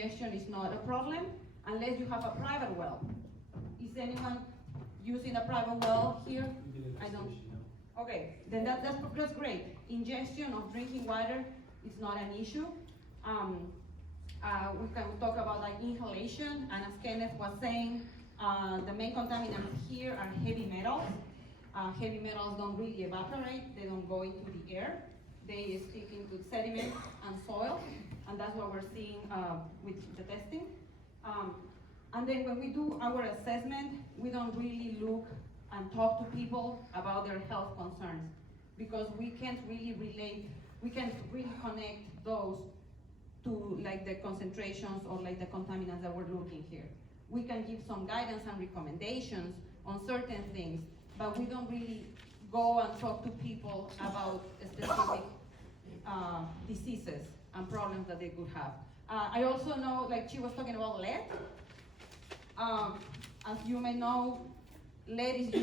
ingestion is not a problem unless you have a private well. Is anyone using a private well here? I don't. Okay, then that's great. Ingestion of drinking water is not an issue. We can talk about like inhalation, and as Kenneth was saying, the main contaminants here are heavy metals. Heavy metals don't really evaporate, they don't go into the air. They stick into sediment and soil, and that's what we're seeing with the testing. And then when we do our assessment, we don't really look and talk to people about their health concerns, because we can't really connect those to like the concentrations or like the contaminants that we're looking here. We can give some guidance and recommendations on certain things, but we don't really go and talk to people about specific diseases and problems that they could have. I also know, like she was talking about lead. As you may know, lead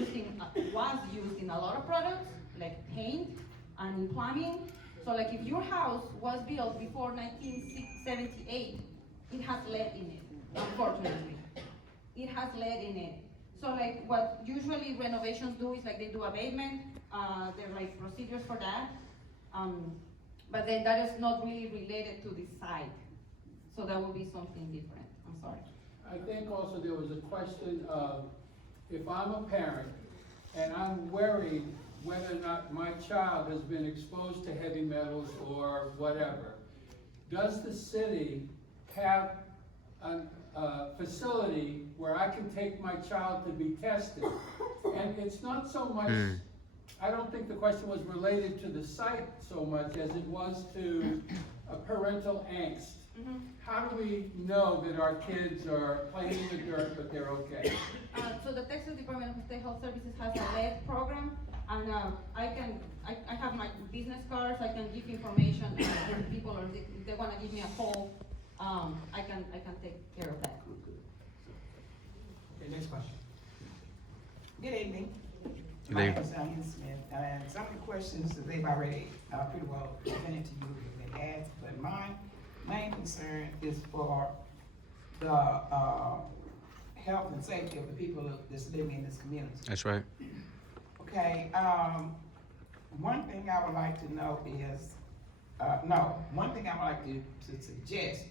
was used in a lot of products, like paint and in plumbing. So like if your house was built before 1978, it has lead in it, unfortunately. It has lead in it. So like what usually renovations do is like they do abatement, there are like procedures for that. But then that is not really related to the site. So that would be something different, I'm sorry. I think also there was a question of, if I'm a parent and I'm worried whether or not my child has been exposed to heavy metals or whatever, does the city have a facility where I can take my child to be tested? And it's not so much, I don't think the question was related to the site so much as it was to a parental angst. How do we know that our kids are playing in the dirt but they're okay? So the Texas Department of State Health Services has a lead program, and I have my business cards. I can give information to people, or if they want to give me a call, I can take care of that. Okay, next question. Good evening. Good My evening. name is Onion Smith, and some of the questions that they've already pretty well presented to you have been asked, but my main concern is for the health and safety of the people that's living in this community. That's right. Okay, one thing I would like to know is, one thing I would like to suggest,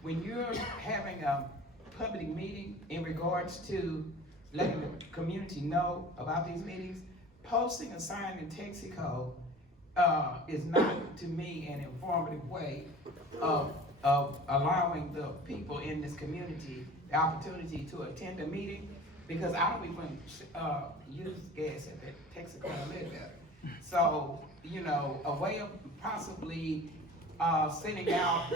when you're having a public meeting in regards to letting the community know about these meetings, posting a sign in Texaco is not, to me, an informative way of allowing the people in this community the opportunity to attend a meeting, because I don't even use gas at the Texaco I live at. So, you know, a way of possibly sending out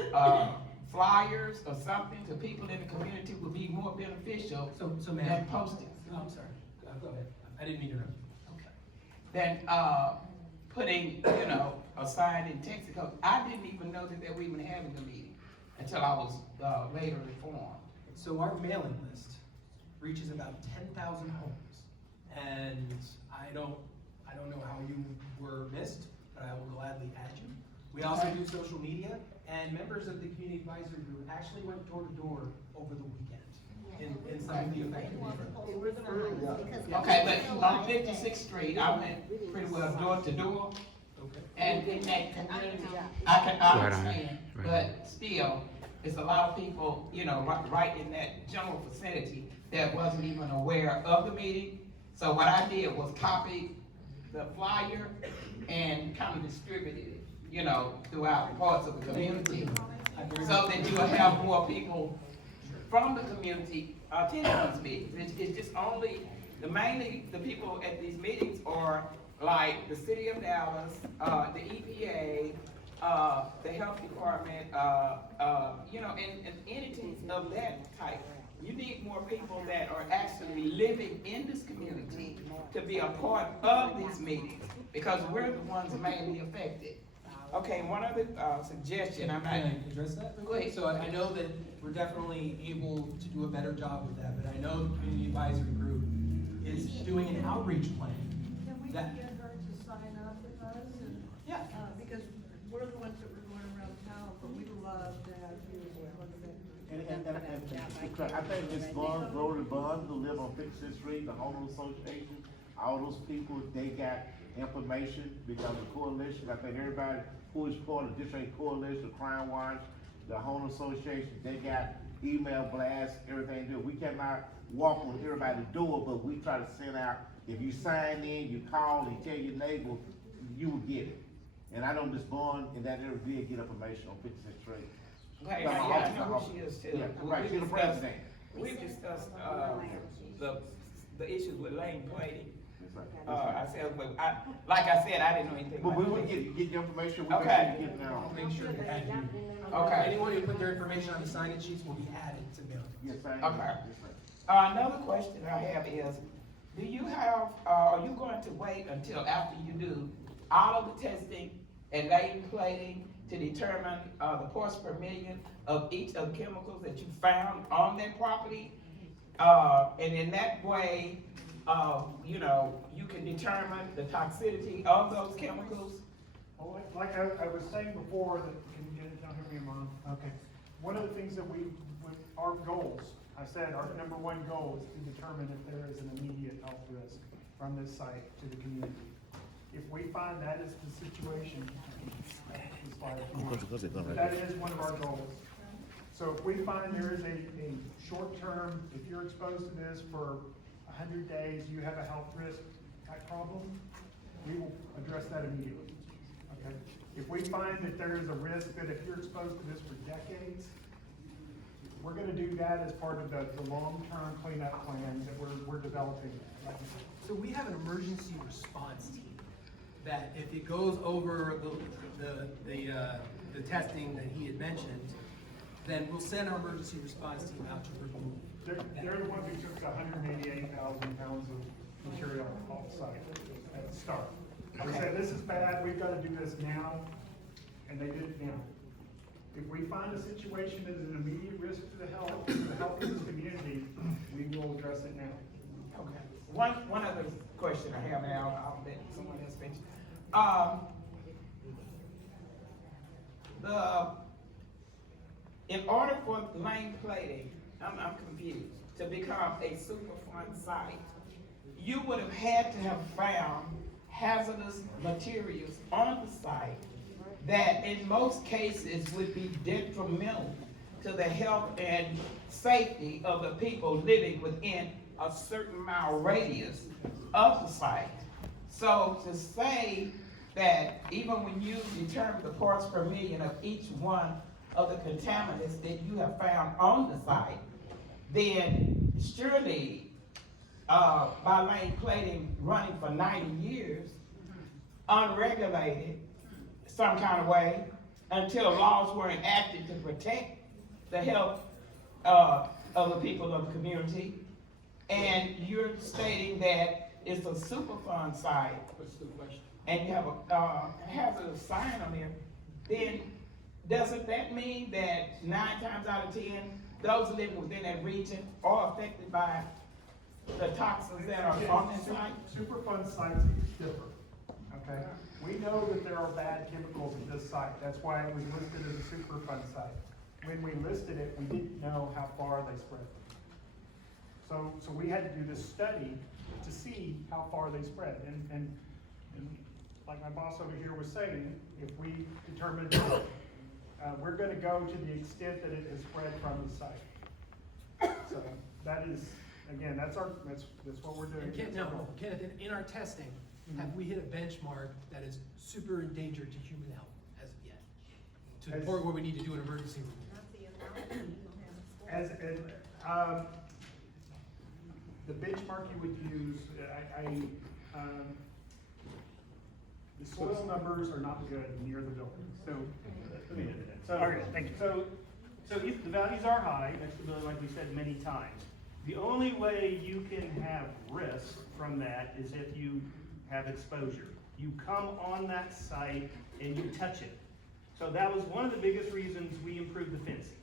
flyers or something to people in the community would be more beneficial So than posting. No, I'm sorry. Go ahead. I didn't mean to interrupt. Okay. Than putting, you know, a sign in Texaco. I didn't even know that they were even having a meeting until I was later informed. So our mailing list reaches about 10,000 homes, and I don't know how you were missed, but I will gladly add you. We also do social media, and members of the community advisory group actually went door to door over the weekend in some of the affected neighborhoods. Okay, but on 56th Street, I went pretty well door to door, Okay. and in that community, I can understand, but still, it's a lot of people, you know, right in that general vicinity that wasn't even aware of the meeting. So what I did was copy the flyer and kind of distributed it, you know, throughout parts of the community, so that you will have more people from the community attending these meetings. It's just only, mainly the people at these meetings are like the city of Dallas, the EPA, the health department, you know, and entities of that type. You need more people that are actually living in this community to be a part of these meetings, because we're the ones mainly affected. Okay, one other suggestion, I'm not. Can I address that? Go ahead. So I know that we're definitely able to do a better job with that, but I know the community advisory group is doing an outreach plan. Can we That- get her to sign up with us? And, because we're the ones that were going around town, but we love to have you as well as that group. I think Ms. Vaughn, Glory Vaughn, who live on 56th Street, the homeowners association, all those people, they got information because of coalition. I think everybody who is part of District Coalition, Crime Watch, the homeowners association, they got email blasts, everything to do. We cannot walk on everybody's door, but we try to send out, if you sign in, you call and tell your neighbor, you will get it. And I know Ms. Vaughn in that area did get information on 56th Street. Right, Got my yeah, I office, know my who she is too. Yeah, right, she's the president. We discussed, the issues with lane plating. That's right. I said, but like I said, I didn't know anything But about we will it. get your information, we Okay. make sure you get it now. Make sure to add you. Okay. Anyone who put their information on the sign-in sheets will be added to them. Yes, sir. Okay. Yes, sir. Another question I have is, do you have, are you going to wait until after you do all of the testing and lane plating to determine, the parts per million of each of the chemicals that you found on that property? And in that way, you know, you can determine the toxicity of those chemicals? Well, like I was saying before, that, can you get it down here, Mom? Okay. One of the things that our goals, I said our number one goal is to determine if there is an immediate health risk from this site to the community. If we find that is the situation, that is one of our goals. So if we find there is a short term, if you're exposed to this for 100 days, you have a health risk type problem, we will address that immediately. Okay. If we find that there is a risk that if you're exposed to this for decades, we're gonna do that as part of the long-term cleanup plan that we're developing right now. So we have an emergency response team that if it goes over the testing that he had mentioned, then we'll send our emergency response team out to remove. They're the ones who took 188,000 pounds of material off site at the start. They said, this is bad, we've gotta do this now, and they did it now. If we find a situation that is an immediate risk to the health of this community, we will address it now. Okay. One other question I have now, I'll let someone else finish. In order for lane plating, I'm confused, to become a Superfund site, you would have had to have found hazardous materials on the site that in most cases would be detrimental to the health and safety of the people living within a certain mile radius of the site. So to say that even when you determine the parts per million of each one of the contaminants that you have found on the site, then surely by lane plating running for 90 years, unregulated, some kind of way, until laws were enacted to protect the health of the people of the community, and you're stating that it's a Superfund site, What's the question? and you have a hazardous sign on there, then doesn't that mean that 9 times out of 10, those living within that region are affected by the toxins that are on that site? Superfund sites differ, okay? We know that there are bad chemicals at this site. That's why it was listed as a Superfund site. When we listed it, we didn't know how far they spread. So we had to do this study to see how far they spread. And like my boss over here was saying, if we determine that we're gonna go to the extent that it has spread from the site. So that is, again, that's what we're doing. Kenneth, in our testing, have we hit a benchmark that is super endangered to human health as of yet? To the point where we need to do an emergency review? The benchmark you would use, the soil numbers are not good near the building. So, let me do that. So, okay, thank you. So if the values are high, that's like we said many times, the only way you can have risk from that is if you have exposure. You come on that site and you touch it. So that was one of the biggest reasons we improved the fencing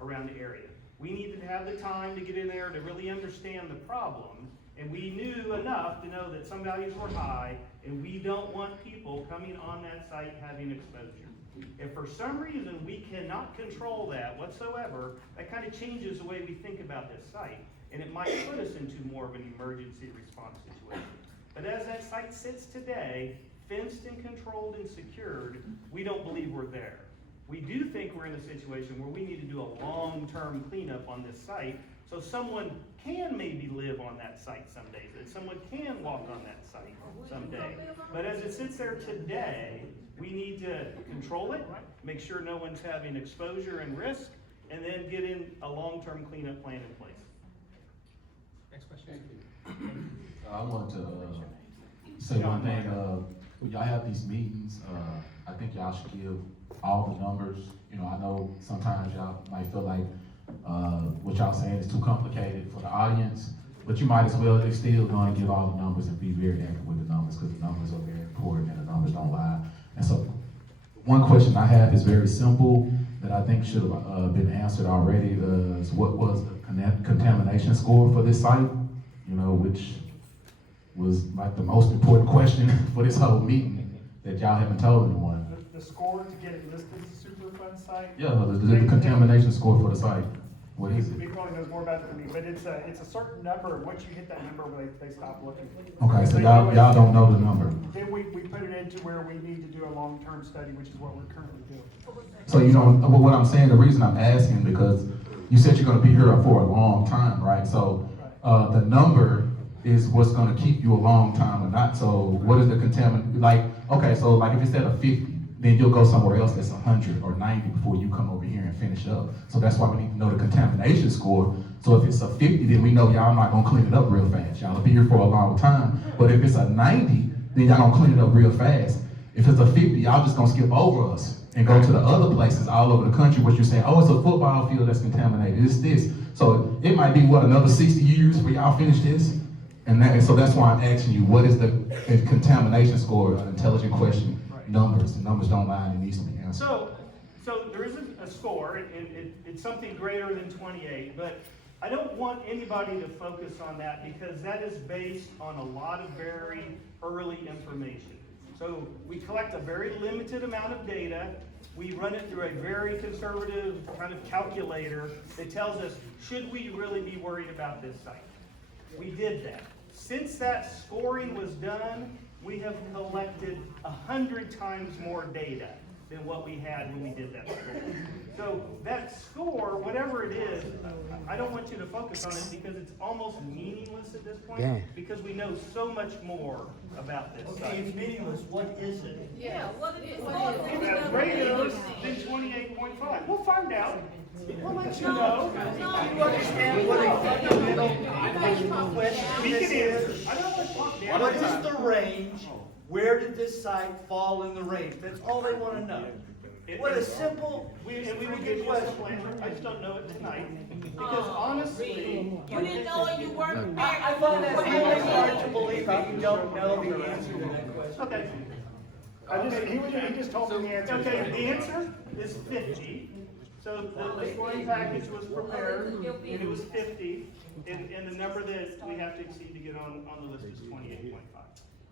around the area. We needed to have the time to get in there to really understand the problem, and we knew enough to know that some values were high, and we don't want people coming on that site having exposure. If for some reason we cannot control that whatsoever, that kind of changes the way we think about this site. And it might put us into more of an emergency response situation. But as that site sits today, fenced and controlled and secured, we don't believe we're there. We do think we're in a situation where we need to do a long-term cleanup on this site, so someone can maybe live on that site someday, that someone can walk on that site someday. But as it sits there today, we need to control it, make sure no one's having exposure and risk, and then get in a long-term cleanup plan in place. Next question. Thank you. I wanted to say one thing. When y'all have these meetings, I think y'all should give all the numbers. You know, I know sometimes y'all might feel like what y'all saying is too complicated for the audience, but you might as well still go and give all the numbers and be very accurate with the numbers, because the numbers are very important and the numbers don't lie. And so, one question I have is very simple that I think should have been answered already. Is what was the contamination score for this site? You know, which was like the most important question for this whole meeting that y'all haven't told anyone. The score to get it listed as a Superfund site? Yeah, the contamination score for the site. What is it? He probably knows more about it than me, but it's a certain number, and once you hit that number, they stop looking. Okay, so y'all don't know the number. Then we put it into where we need to do a long-term study, which is what we're currently doing. So you don't, well, what I'm saying, the reason I'm asking, because you said you're gonna be here for a long time, right? So, the number is what's gonna keep you a long time or not. So what is the like, okay, so like if it's at a 50, then you'll go somewhere else that's 100 or 90 before you come over here and finish up. So that's why we need to know the contamination score. So if it's a 50, then we know y'all not gonna clean it up real fast. Y'all will be here for a long time. But if it's a 90, then y'all gonna clean it up real fast. If it's a 50, y'all just gonna skip over us and go to the other places all over the country, what you're saying, oh, it's a football field that's contaminated, it's this. So it might be, what, another 60 years for y'all finish this? And so that's why I'm asking you, what is the contamination score? An intelligent question, numbers. The numbers don't lie, and it needs to be answered. So there isn't a score, and it's something greater than 28, but I don't want anybody to focus on that because that is based on a lot of very early information. So we collect a very limited amount of data. We run it through a very conservative kind of calculator that tells us, should we really be worried about this site? We did that. Since that scoring was done, we have collected 100 times more data than what we had when we did that score. So that score, whatever it is, I don't want you to focus on it because it's almost meaningless at this point, because we know so much more about this Okay, site. it's meaningless, what is it? Yeah, what it is. It's greater than 28.5. We'll find out. We'll let you know. Do you understand what a fundamental question We this can answer. is? I don't want to talk down. What is the range? Where did this site fall in the range? That's all they want to know. What a simple, And we will give you a simple answer. I just don't know it tonight. Because honestly, You didn't know and you weren't prepared. I find that really hard to believe that you don't know the answer to that question. okay. He just told me the answer. Okay, the answer is 50. So the scoring package was prepared, and it was 50, and the number that we have to exceed to get on the list is 28.5.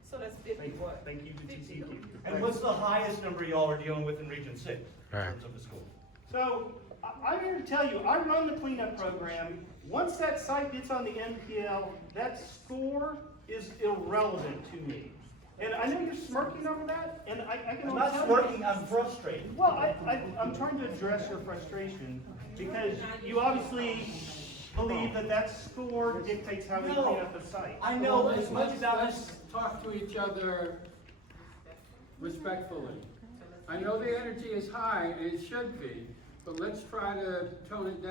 So that's 50 what? Thank you to TCEQ. And what's the highest number y'all are dealing with in Region 6 in terms of the school? So, I'm here to tell you, I run the cleanup program. Once that site gets on the NPL, that score is irrelevant to me. And I know you're smirking over that, and I can I'm only not tell smirking, you. I'm frustrated. Well, I'm trying to address your frustration, because you obviously believe that score dictates how we No. clean up the site. I know as much about Let's this. talk to each other respectfully. I know the energy is high, and it should be, but let's try to tone it down.